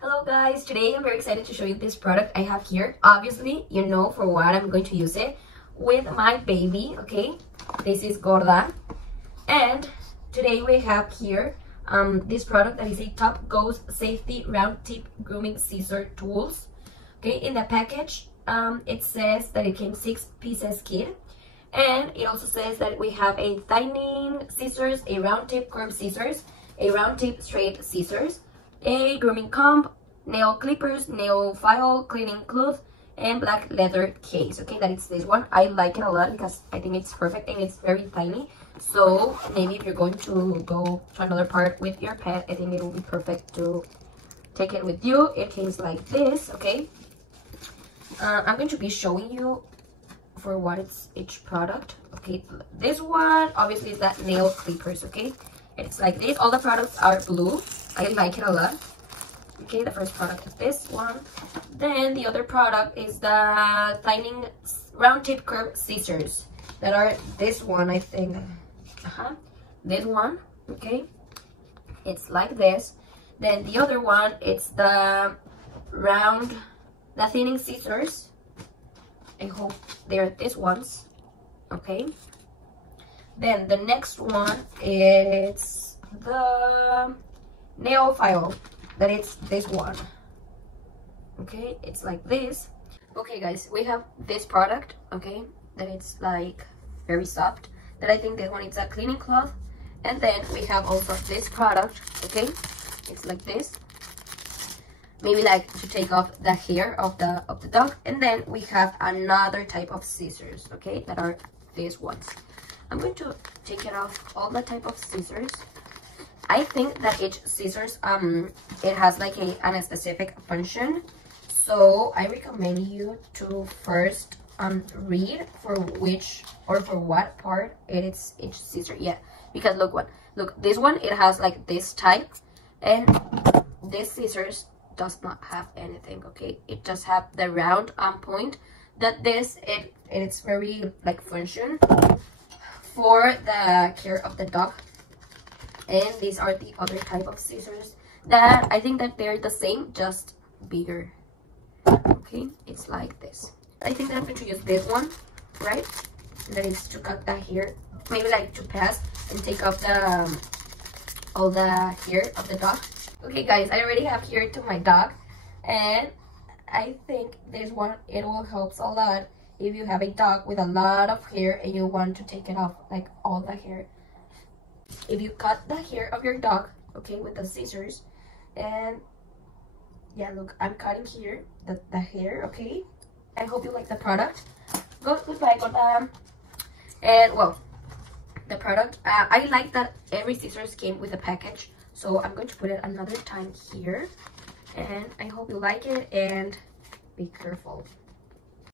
Hello guys, today I'm very excited to show you this product I have here. Obviously, you know for what I'm going to use it with my baby, okay? This is Gorda. And today we have here this product that is a TOPGOOSE Safety Round Tip Grooming Scissor Tools. Okay, in the package, it says that it came 6 pieces kit. And it also says that we have a thinning scissors, a round tip curved scissors, a round tip straight scissors, a grooming comb, nail clippers, nail file, cleaning cloth, and black leather case. Okay, that is this one. I like it a lot because I think it's perfect and it's very tiny. So maybe if you're going to go to another part with your pet, I think it will be perfect to take it with you. It came like this, okay? I'm going to be showing you for what it's each product. Okay, this one obviously is that nail clippers, okay? It's like this. All the products are blue. I like it a lot. Okay, the first product is this one. Then the other product is the thinning round tip curved scissors that are this one, I think. This one, okay? It's like this. Then the other one, it's the thinning scissors. I hope they're these ones, okay? Then the next one is the nail file, that it's this one, okay? It's like this. Okay guys, we have this product, okay, that it's like very soft, that I think this one is a cleaning cloth. And then we have also this product, okay? It's like this, maybe like to take off the hair of the dog. And then we have another type of scissors, okay, that are these ones. I'm going to take it off all the type of scissors. I think that each scissors it has like a specific function, so I recommend you to first read for which or for what part it is each scissor. Yeah, because look, this one, it has like this type, and this scissors does not have anything, okay? It just have the round point. That this it's very like function for the care of the dog. And these are the other type of scissors that I think that they're the same, just bigger. Okay, it's like this. I think that I'm going to use this one, right? That is to cut the hair, maybe like to pass and take off the all the hair of the dog. Okay guys, I already have hair to my dog, and I think this one, it will help a lot if you have a dog with a lot of hair and you want to take it off, like all the hair. If you cut the hair of your dog, okay, with the scissors, and yeah, look, I'm cutting here the hair, okay? I hope you like the product. Goodbye, Gorda. And well, the product, I like that every scissors came with a package, so I'm going to put it another time here, and I hope you like it, and be careful.